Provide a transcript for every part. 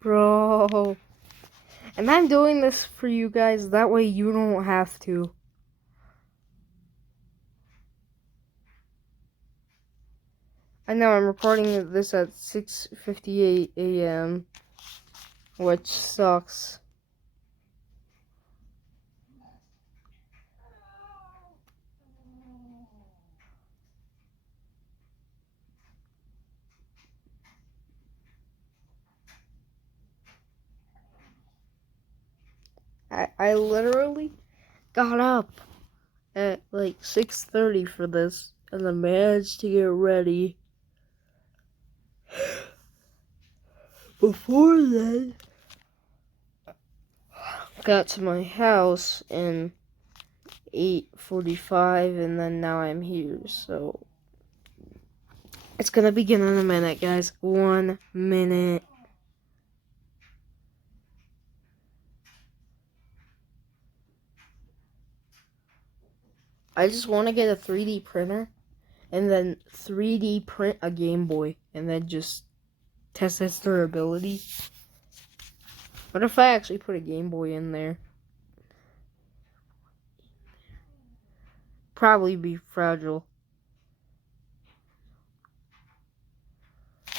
Bro. And I'm doing this for you guys, that way you don't have to. I know I'm recording this at 6:58 a.m., which sucks. I literally got up at like 6:30 for this, and I managed to get ready. Before then, got to my house in 8:45, and then now I'm here, so it's gonna begin in a minute, guys. 1 minute. I just want to get a 3D printer and then 3D print a Game Boy and then just test its durability. What if I actually put a Game Boy in there? Probably be fragile.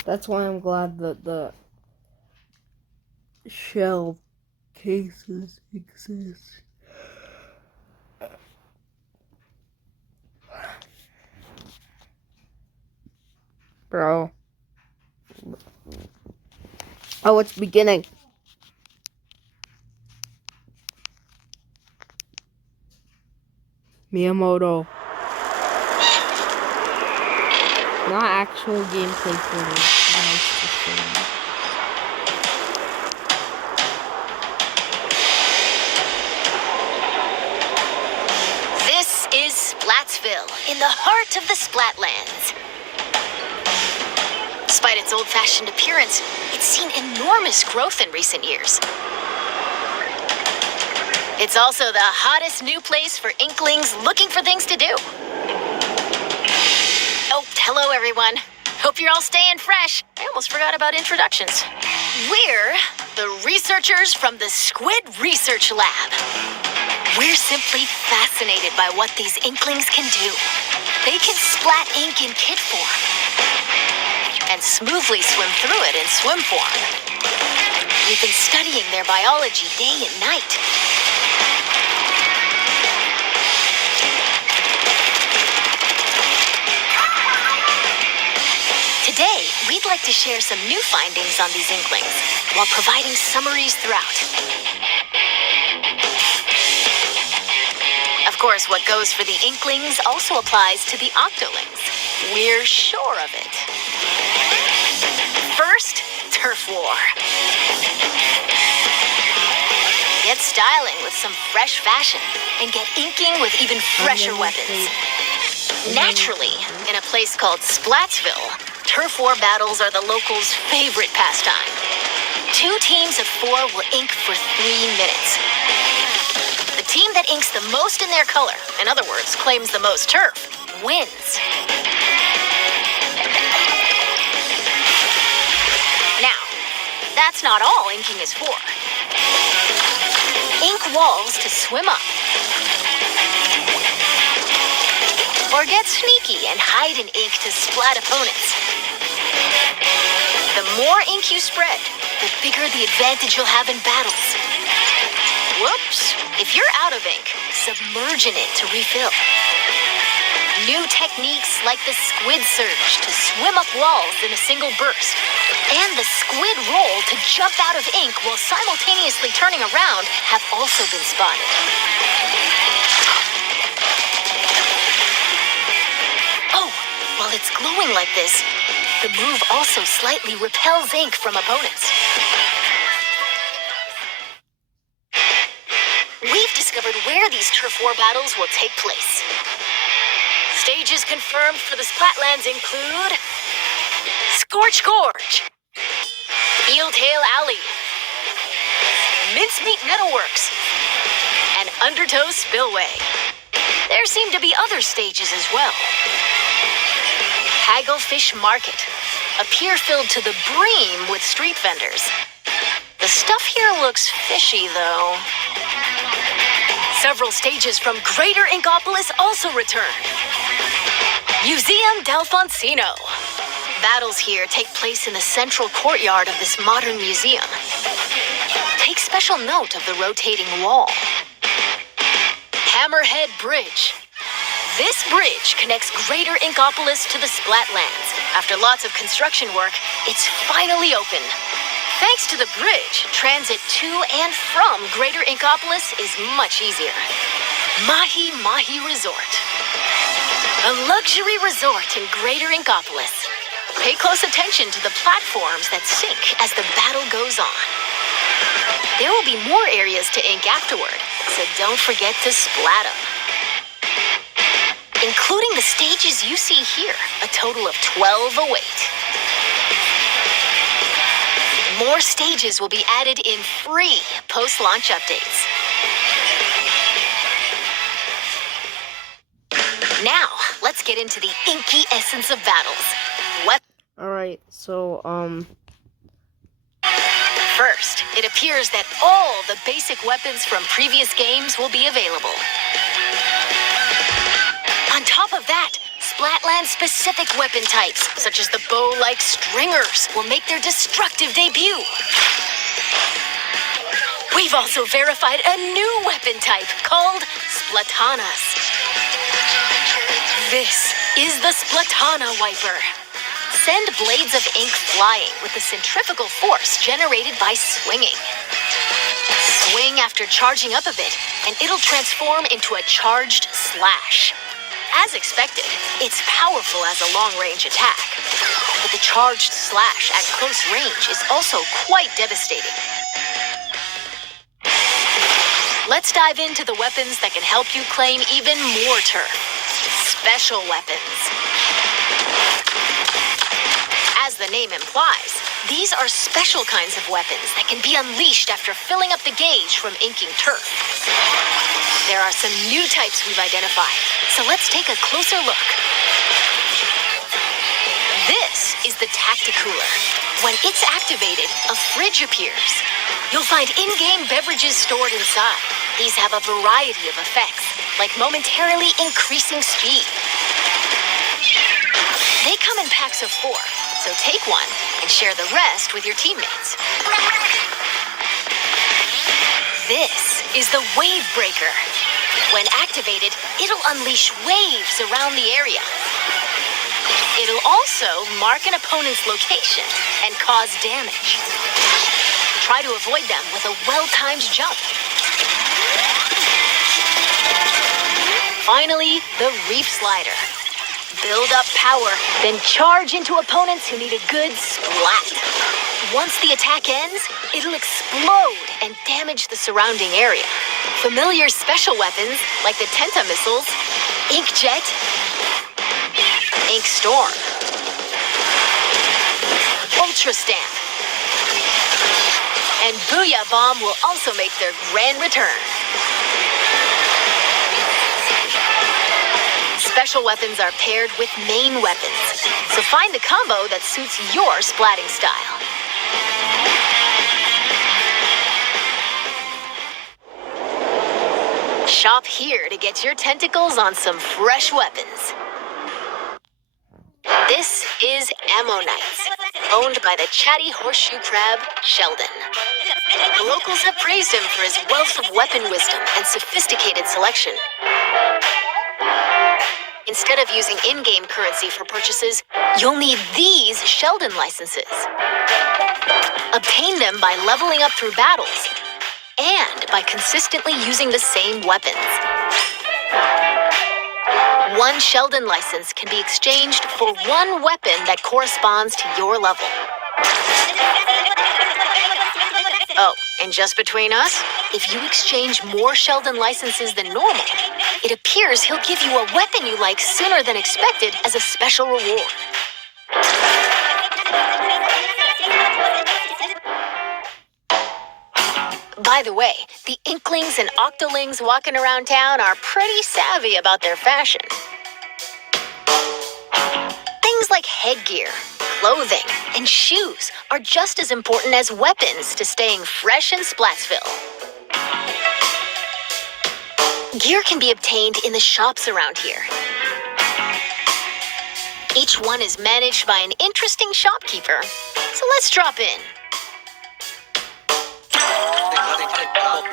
That's why I'm glad that the shell cases exist. Bro. Oh, it's beginning. Miyamoto. Not actual gameplay footage. Nice to see. This is Splatsville, in the heart of the Splatlands. Despite its old-fashioned appearance, it's seen enormous growth in recent years. It's also the hottest new place for Inklings looking for things to do. Oh, hello everyone. Hope you're all staying fresh. I almost forgot about introductions. We're the researchers from the Squid Research Lab. We're simply fascinated by what these Inklings can do. They can splat ink in kit form and smoothly swim through it in swim form. We've been studying their biology day and night. Today, we'd like to share some new findings on these Inklings while providing summaries throughout. Of course, what goes for the Inklings also applies to the Octolings. We're sure of it. First, Turf War. Get styling with some fresh fashion and get inking with even fresher weapons. Naturally, in a place called Splatsville, turf war battles are the locals' favorite pastime. 2 teams of 4 will ink for 3 minutes. The team that inks the most in their color, in other words, claims the most turf, wins. Now, that's not all inking is for. Ink walls to swim up. Or get sneaky and hide in ink to splat opponents. The more ink you spread, the bigger the advantage you'll have in battles. Whoops! If you're out of ink, submerge in it to refill. New techniques like the squid surge to swim up walls in a single burst, and the squid roll to jump out of ink while simultaneously turning around have also been spotted. While it's glowing like this, the move also slightly repels ink from opponents. We've discovered where these turf war battles will take place. Stages confirmed for the Splatlands include Scorch Gorge, Eeltail Alley, Mincemeat Metalworks, and Undertow Spillway. There seem to be other stages as well. Hagglefish Market, a pier filled to the brim with street vendors. The stuff here looks fishy, though. Several stages from Greater Inkopolis also return. Museum Delfonsino. Battles here take place in the central courtyard of this modern museum. Take special note of the rotating wall. Hammerhead Bridge. This bridge connects Greater Inkopolis to the Splatlands. After lots of construction work, it's finally open. Thanks to the bridge, transit to and from Greater Inkopolis is much easier. Mahi Mahi Resort. A luxury resort in Greater Inkopolis. Pay close attention to the platforms that sink as the battle goes on. There will be more areas to ink afterward, so don't forget to splat them. Including the stages you see here, a total of 12 await. More stages will be added in free post-launch updates. Now, let's get into the inky essence of battles. Alright, so, First, it appears that all the basic weapons from previous games will be available. On top of that, Splatland-specific weapon types, such as the bow-like stringers, will make their destructive debut. We've also verified a new weapon type called Splatanas. This is the Splatana Wiper. Send blades of ink flying with the centrifugal force generated by swinging. Swing after charging up a bit, and it'll transform into a charged slash. As expected, it's powerful as a long-range attack. But the charged slash at close range is also quite devastating. Let's dive into the weapons that can help you claim even more turf. Special weapons. As the name implies, these are special kinds of weapons that can be unleashed after filling up the gauge from inking turf. There are some new types we've identified, so let's take a closer look. This is the Tacticooler. When it's activated, a fridge appears. You'll find in-game beverages stored inside. These have a variety of effects, like momentarily increasing speed. They come in packs of 4, so take one and share the rest with your teammates. This is the Wave Breaker. When activated, it'll unleash waves around the area. It'll also mark an opponent's location and cause damage. Try to avoid them with a well-timed jump. Finally, the Reef Slider. Build up power, then charge into opponents who need a good splat. Once the attack ends, it'll explode and damage the surrounding area. Familiar special weapons like the Tenta missiles, Inkjet, Ink Storm, Ultra Stamp, and Booyah Bomb will also make their grand return. Special weapons are paired with main weapons, so find the combo that suits your splatting style. Shop here to get your tentacles on some fresh weapons. This is Ammonites, owned by the chatty horseshoe crab, Sheldon. The locals have praised him for his wealth of weapon wisdom and sophisticated selection. Instead of using in-game currency for purchases, you'll need these Sheldon licenses. Obtain them by leveling up through battles and by consistently using the same weapons. One Sheldon license can be exchanged for one weapon that corresponds to your level. Oh, and just between us, if you exchange more Sheldon licenses than normal, it appears he'll give you a weapon you like sooner than expected as a special reward. By the way, the Inklings and Octolings walking around town are pretty savvy about their fashion. Things like headgear, clothing, and shoes are just as important as weapons to staying fresh in Splatsville. Gear can be obtained in the shops around here. Each one is managed by an interesting shopkeeper. So let's drop in.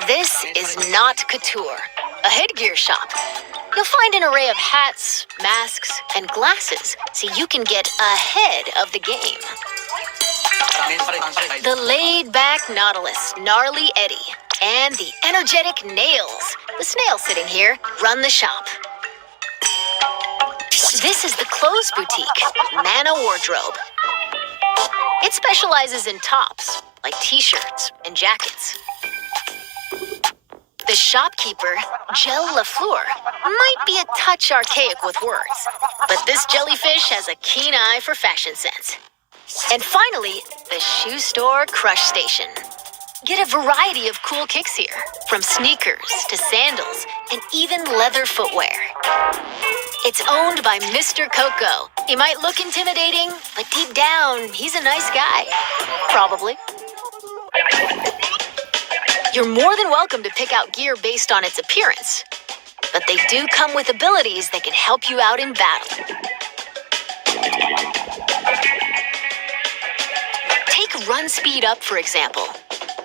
This is not Couture, a headgear shop. You'll find an array of hats, masks, and glasses so you can get ahead of the game. The laid-back Nautilus, Gnarly Eddie, and the energetic Nails, the snail sitting here, run the shop. This is the clothes boutique, Mana Wardrobe. It specializes in tops, like t-shirts and jackets. The shopkeeper, Gel Lafleur, might be a touch archaic with words, but this jellyfish has a keen eye for fashion sense. And finally, the shoe store Crush Station. Get a variety of cool kicks here, from sneakers to sandals and even leather footwear. It's owned by Mr. Coco. He might look intimidating, but deep down, he's a nice guy. Probably. You're more than welcome to pick out gear based on its appearance, but they do come with abilities that can help you out in battle. Take Run Speed Up, for example.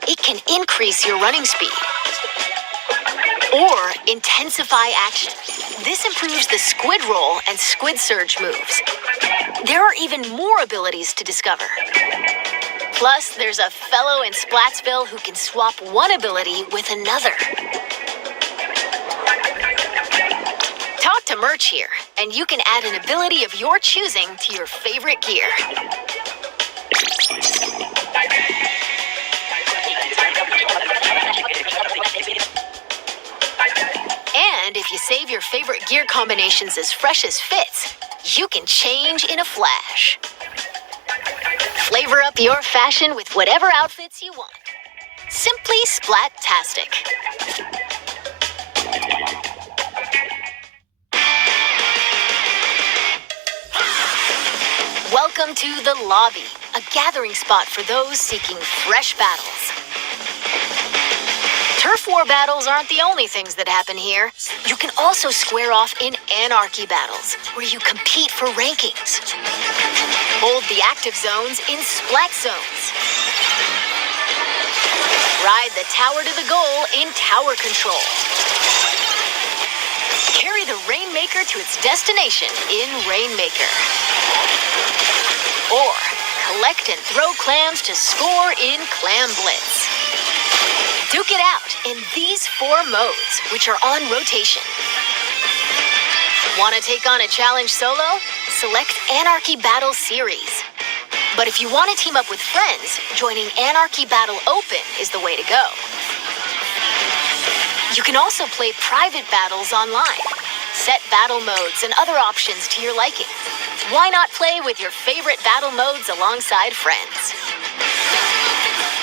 It can increase your running speed. Or Intensify Action. This improves the Squid Roll and Squid Surge moves. There are even more abilities to discover. Plus, there's a fellow in Splatsville who can swap one ability with another. Talk to Merch here, and you can add an ability of your choosing to your favorite gear. And if you save your favorite gear combinations as fresh as fits, you can change in a flash. Flavor up your fashion with whatever outfits you want. Simply Splat-tastic. Welcome to the lobby, a gathering spot for those seeking fresh battles. Turf war battles aren't the only things that happen here. You can also square off in anarchy battles, where you compete for rankings. Hold the active zones in splat zones. Ride the tower to the goal in tower control. Carry the Rainmaker to its destination in Rainmaker. Or collect and throw clams to score in Clam Blitz. Duke it out in these 4 modes, which are on rotation. Want to take on a challenge solo? Select Anarchy Battle Series. But if you want to team up with friends, joining Anarchy Battle Open is the way to go. You can also play private battles online. Set battle modes and other options to your liking. Why not play with your favorite battle modes alongside friends?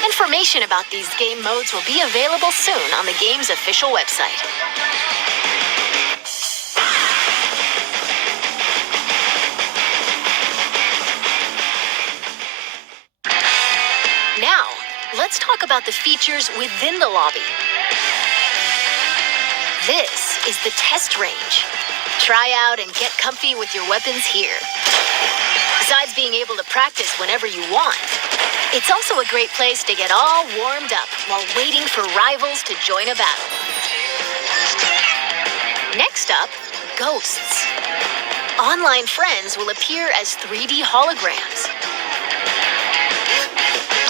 Information about these game modes will be available soon on the game's official website. Now, let's talk about the features within the lobby. This is the test range. Try out and get comfy with your weapons here. Besides being able to practice whenever you want, it's also a great place to get all warmed up while waiting for rivals to join a battle. Next up, ghosts. Online friends will appear as 3D holograms.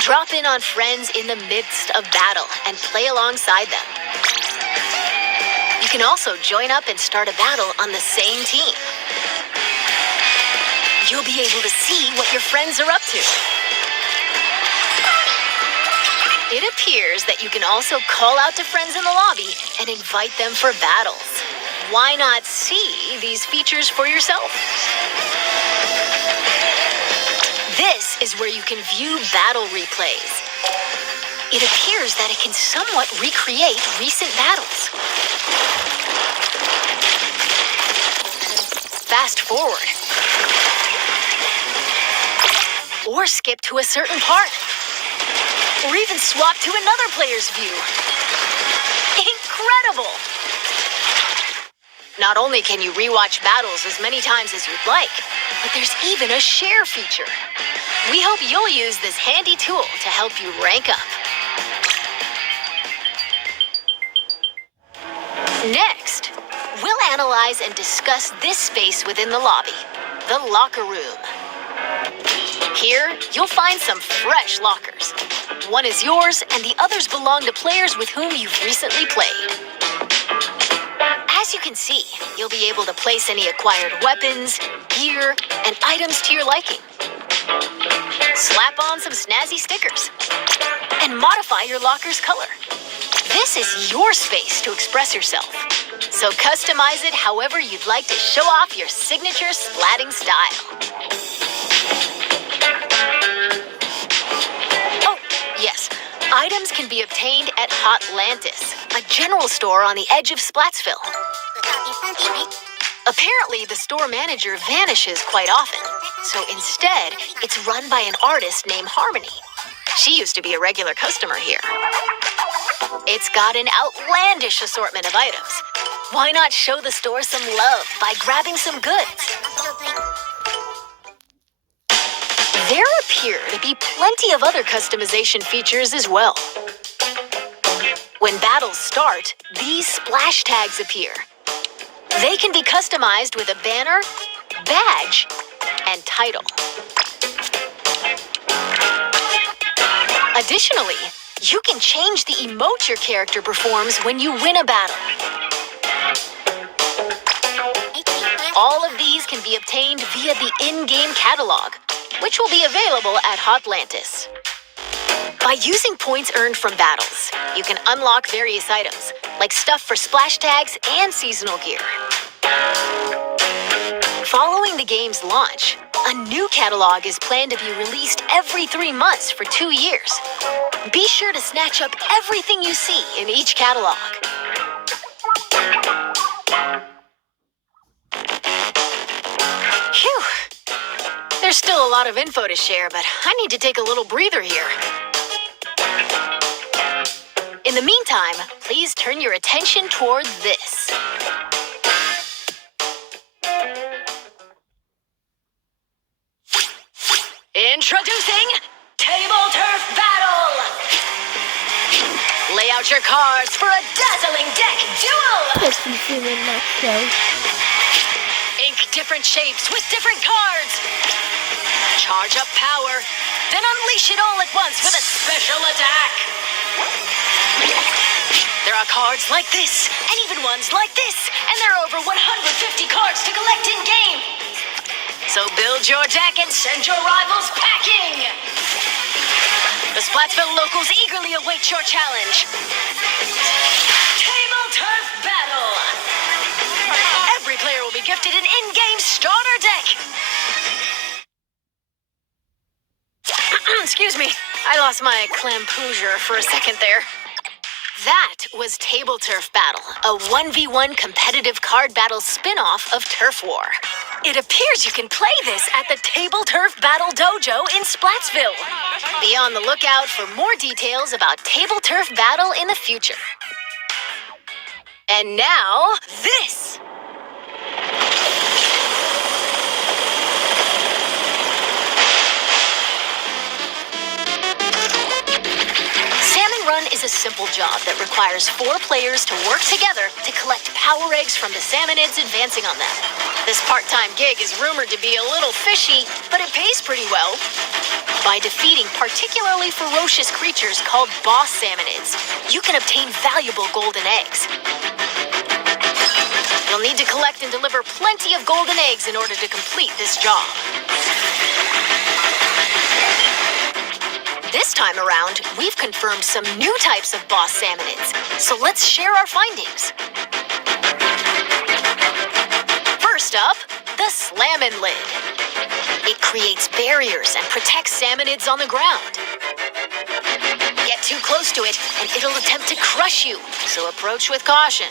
Drop in on friends in the midst of battle and play alongside them. You can also join up and start a battle on the same team. You'll be able to see what your friends are up to. It appears that you can also call out to friends in the lobby and invite them for battles. Why not see these features for yourself? This is where you can view battle replays. It appears that it can somewhat recreate recent battles. Fast forward. or skip to a certain part, or even swap to another player's view. Incredible! Not only can you rewatch battles as many times as you'd like, but there's even a share feature. We hope you'll use this handy tool to help you rank up. Next, we'll analyze and discuss this space within the lobby, the locker room. Here, you'll find some fresh lockers. One is yours, and the others belong to players with whom you've recently played. As you can see, you'll be able to place any acquired weapons, gear, and items to your liking. Slap on some snazzy stickers, and modify your locker's color. This is your space to express yourself, so customize it however you'd like to show off your signature splatting style. Oh, yes, items can be obtained at Hotlantis, a general store on the edge of Splatsville. Apparently, the store manager vanishes quite often, so instead, it's run by an artist named Harmony. She used to be a regular customer here. It's got an outlandish assortment of items. Why not show the store some love by grabbing some goods? There appear to be plenty of other customization features as well. When battles start, these splash tags appear. They can be customized with a banner, badge, and title. Additionally, you can change the emote your character performs when you win a battle. All of these can be obtained via the in-game catalog, which will be available at Hotlantis. By using points earned from battles, you can unlock various items, like stuff for splash tags and seasonal gear. Following the game's launch, a new catalog is planned to be released every 3 months for 2 years. Be sure to snatch up everything you see in each catalog. Phew! There's still a lot of info to share, but I need to take a little breather here. In the meantime, please turn your attention toward this. Introducing Table Turf Battle! Lay out your cards for a dazzling deck duel! Ink different shapes with different cards. Charge up power, then unleash it all at once with a special attack. There are cards like this, and even ones like this, and there are over 150 cards to collect in-game. So build your deck and send your rivals packing! The Splatsville locals eagerly await your challenge. Table Turf Battle! Every player will be gifted an in-game starter deck! Excuse me, I lost my clampoosier for a second there. That was Table Turf Battle, a 1v1 competitive card battle spin-off of Turf War. It appears you can play this at the Table Turf Battle Dojo in Splatsville. Be on the lookout for more details about Table Turf Battle in the future. And now, this! Run is a simple job that requires 4 players to work together to collect power eggs from the salmonids advancing on them. This part-time gig is rumored to be a little fishy, but it pays pretty well. By defeating particularly ferocious creatures called boss salmonids, you can obtain valuable golden eggs. You'll need to collect and deliver plenty of golden eggs in order to complete this job. This time around, we've confirmed some new types of boss salmonids, so let's share our findings. First up, the Slammin' Lid. It creates barriers and protects salmonids on the ground. Get too close to it, and it'll attempt to crush you, so approach with caution.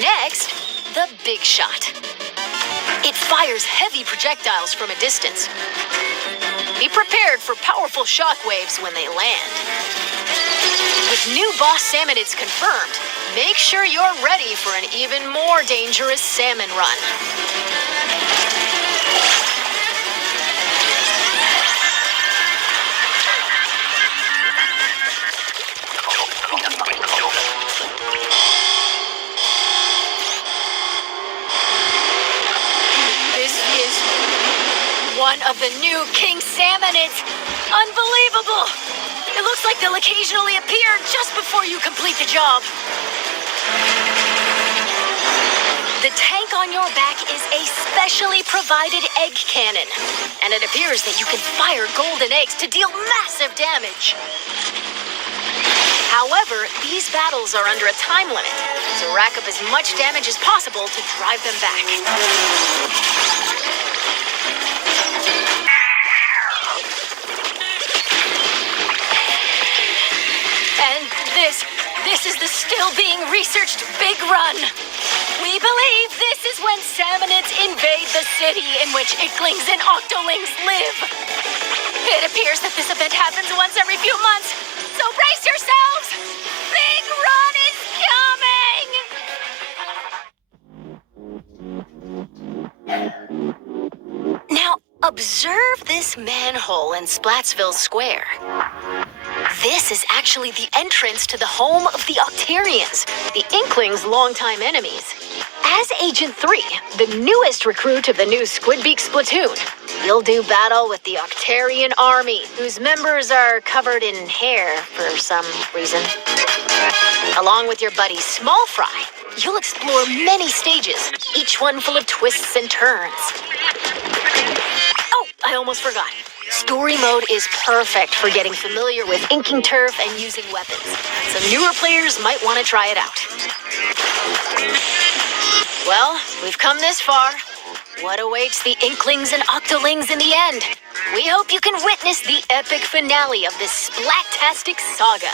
Next, the Big Shot. It fires heavy projectiles from a distance. Be prepared for powerful shockwaves when they land. With new boss salmonids confirmed, make sure you're ready for an even more dangerous salmon run. One of the new king salmonids. Unbelievable! It looks like they'll occasionally appear just before you complete the job. The tank on your back is a specially provided egg cannon, and it appears that you can fire golden eggs to deal massive damage. However, these battles are under a time limit, so rack up as much damage as possible to drive them back. This is the still being researched big run. We believe this is when salmonids invade the city in which Icklings and Octolings live. It appears that this event happens once every few months, so brace yourselves! Big run is coming! Now, observe this manhole in Splatsville Square. This is actually the entrance to the home of the Octarians, the Inklings' longtime enemies. As Agent 3, the newest recruit of the new Squidbeak Splatoon, you'll do battle with the Octarian army, whose members are covered in hair for some reason. Along with your buddy Small Fry, you'll explore many stages, each one full of twists and turns. Oh, I almost forgot. Story mode is perfect for getting familiar with inking turf and using weapons. Some newer players might want to try it out. Well, we've come this far. What awaits the Inklings and Octolings in the end? We hope you can witness the epic finale of this Splattastic saga.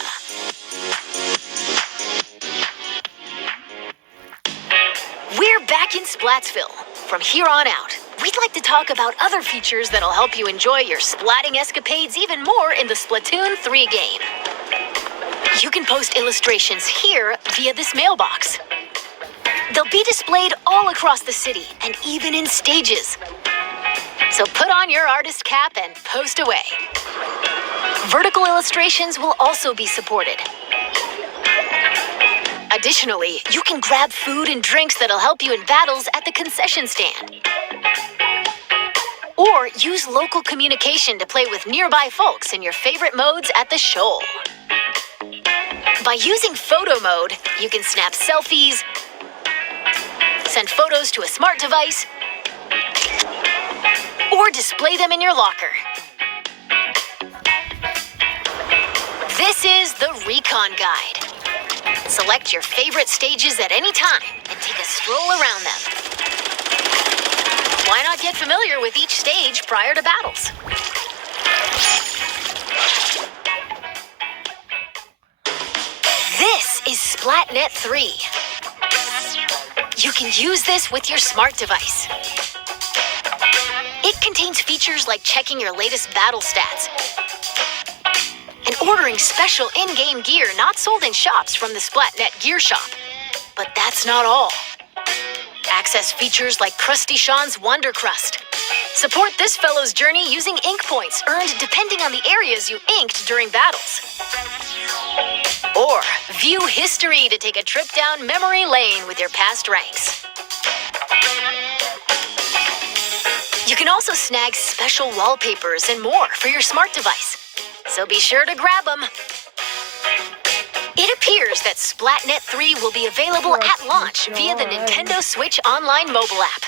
We're back in Splatsville. From here on out, we'd like to talk about other features that'll help you enjoy your splatting escapades even more in the Splatoon 3 game. You can post illustrations here via this mailbox. They'll be displayed all across the city and even in stages. So put on your artist cap and post away. Vertical illustrations will also be supported. Additionally, you can grab food and drinks that'll help you in battles at the concession stand. Or use local communication to play with nearby folks in your favorite modes at the shoal. By using photo mode, you can snap selfies, send photos to a smart device, or display them in your locker. This is the Recon Guide. Select your favorite stages at any time and take a stroll around them. Why not get familiar with each stage prior to battles? This is Splatnet 3. You can use this with your smart device. It contains features like checking your latest battle stats and ordering special in-game gear not sold in shops from the Splatnet Gear Shop. But that's not all. Access features like Krusty Sean's Wonder Crust. Support this fellow's journey using ink points earned depending on the areas you inked during battles. Or view history to take a trip down memory lane with your past ranks. You can also snag special wallpapers and more for your smart device. So be sure to grab them. It appears that Splatnet 3 will be available at launch via the Nintendo Switch Online mobile app.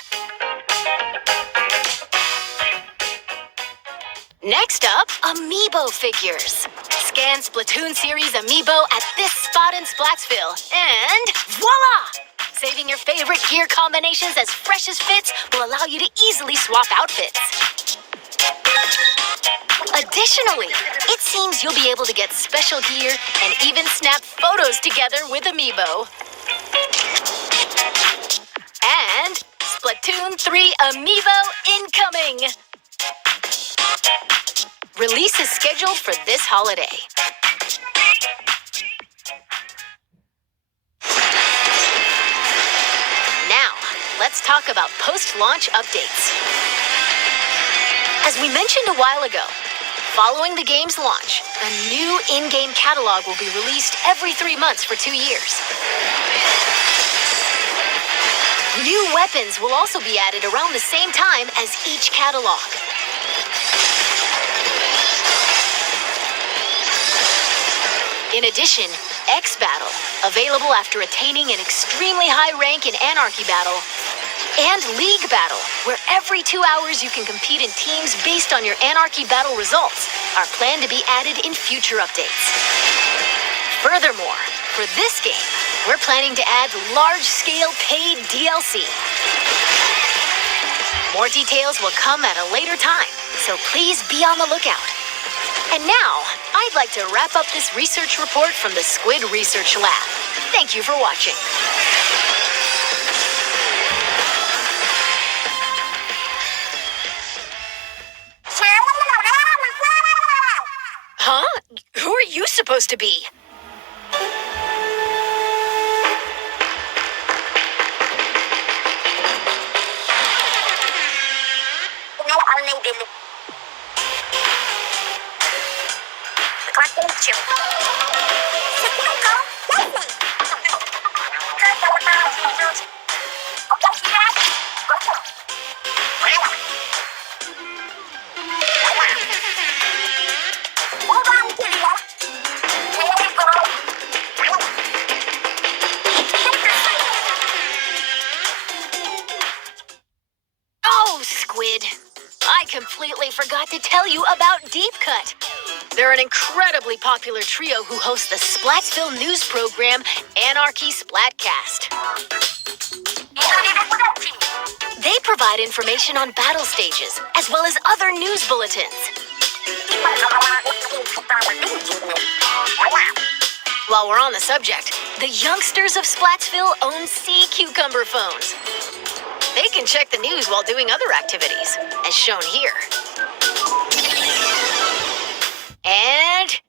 Next up, Amiibo Figures. Scan Splatoon series Amiibo at this spot in Splatsville, and voila! Saving your favorite gear combinations as fresh as fits will allow you to easily swap outfits. Additionally, it seems you'll be able to get special gear and even snap photos together with Amiibo. Splatoon 3 Amiibo incoming! Release is scheduled for this holiday. Now, let's talk about post-launch updates. As we mentioned a while ago, following the game's launch, a new in-game catalog will be released every 3 months for 2 years. New weapons will also be added around the same time as each catalog. In addition, X Battle, available after attaining an extremely high rank in Anarchy Battle, and League Battle, where every 2 hours you can compete in teams based on your Anarchy Battle results, are planned to be added in future updates. Furthermore, for this game, we're planning to add large-scale paid DLC. More details will come at a later time, so please be on the lookout. And now, I'd like to wrap up this research report from the Squid Research Lab. Thank you for watching. Huh? Who are you supposed to be? Oh, Squid. I completely forgot to tell you about Deep Cut. They're an incredibly popular trio who host the Splatsville news program, Anarchy Splatcast. They provide information on battle stages, as well as other news bulletins. While we're on the subject, the youngsters of Splatsville own sea cucumber phones. They can check the news while doing other activities, as shown here. And...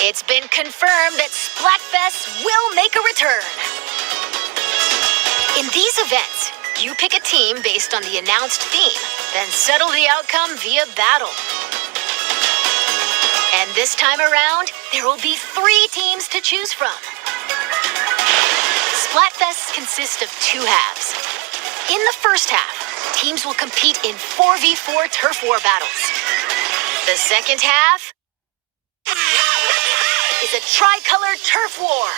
it's been confirmed that Splatfest will make a return. In these events, you pick a team based on the announced theme, then settle the outcome via battle. And this time around, there will be 3 teams to choose from. Splatfest consists of 2 halves. In the first half, teams will compete in 4v4 turf war battles. The second half is a tricolor turf war.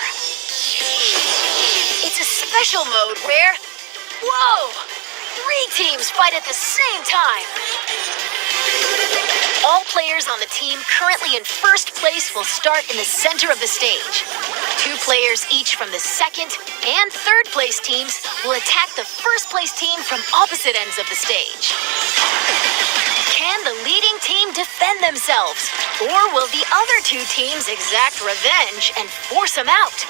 It's a special mode where, whoa, 3 teams fight at the same time. All players on the team currently in first place will start in the center of the stage. 2 players each from the second and third place teams will attack the first place team from opposite ends of the stage. Can the leading team defend themselves? Or will the other 2 teams exact revenge and force them out?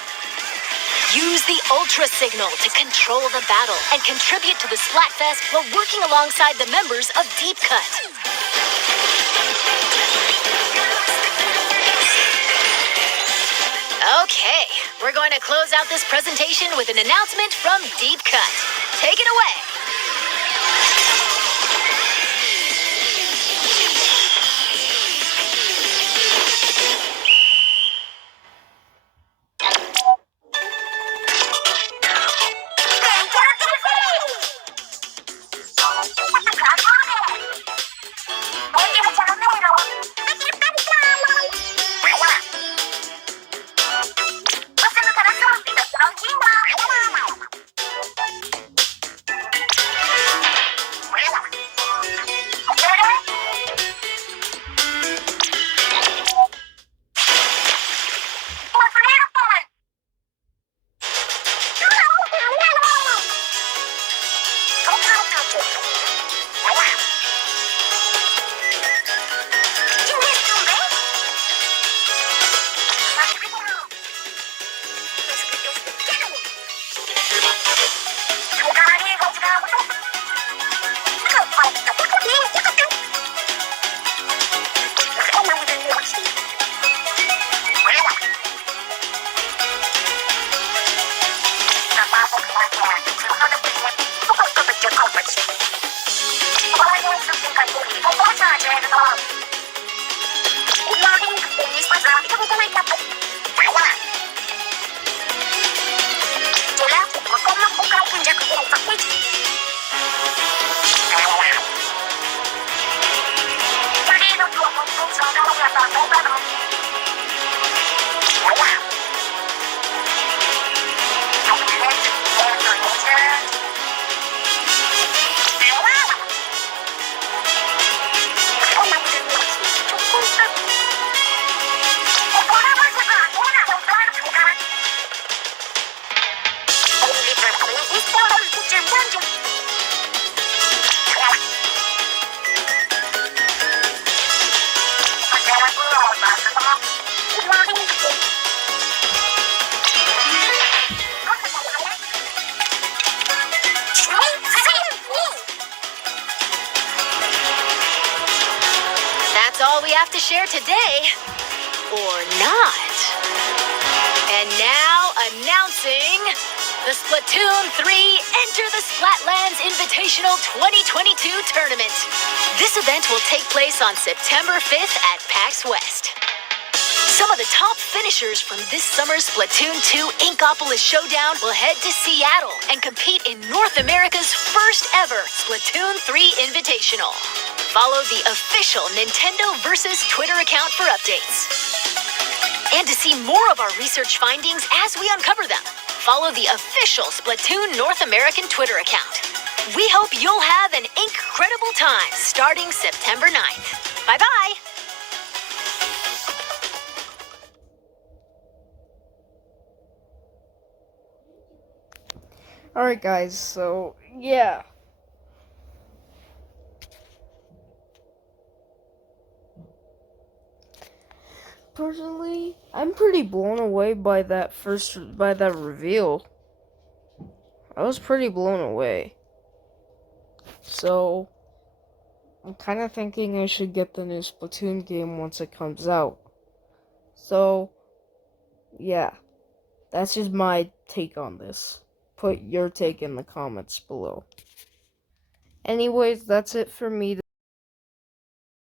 Use the Ultra Signal to control the battle and contribute to the Splatfest while working alongside the members of Deep Cut. Okay, we're going to close out this presentation with an announcement from Deep Cut. Take it away. That's all we have to share today. Or not. And now, announcing the Splatoon 3 Enter the Splatlands Invitational 2022 Tournament. This event will take place on September 5th at PAX West. Some of the top finishers from this summer's Splatoon 2 Inkopolis Showdown will head to Seattle and compete in North America's first ever Splatoon 3 Invitational. Follow the official Nintendo vs. Twitter account for updates. And to see more of our research findings as we uncover them, follow the official Splatoon North American Twitter account. We hope you'll have an incredible time starting September 9th. Bye-bye! Alright guys, so yeah. Personally, I'm pretty blown away by that reveal. I was pretty blown away. So, I'm kind of thinking I should get the new Splatoon game once it comes out. So, yeah. That's just my take on this. Put your take in the comments below. Anyways, that's it for me.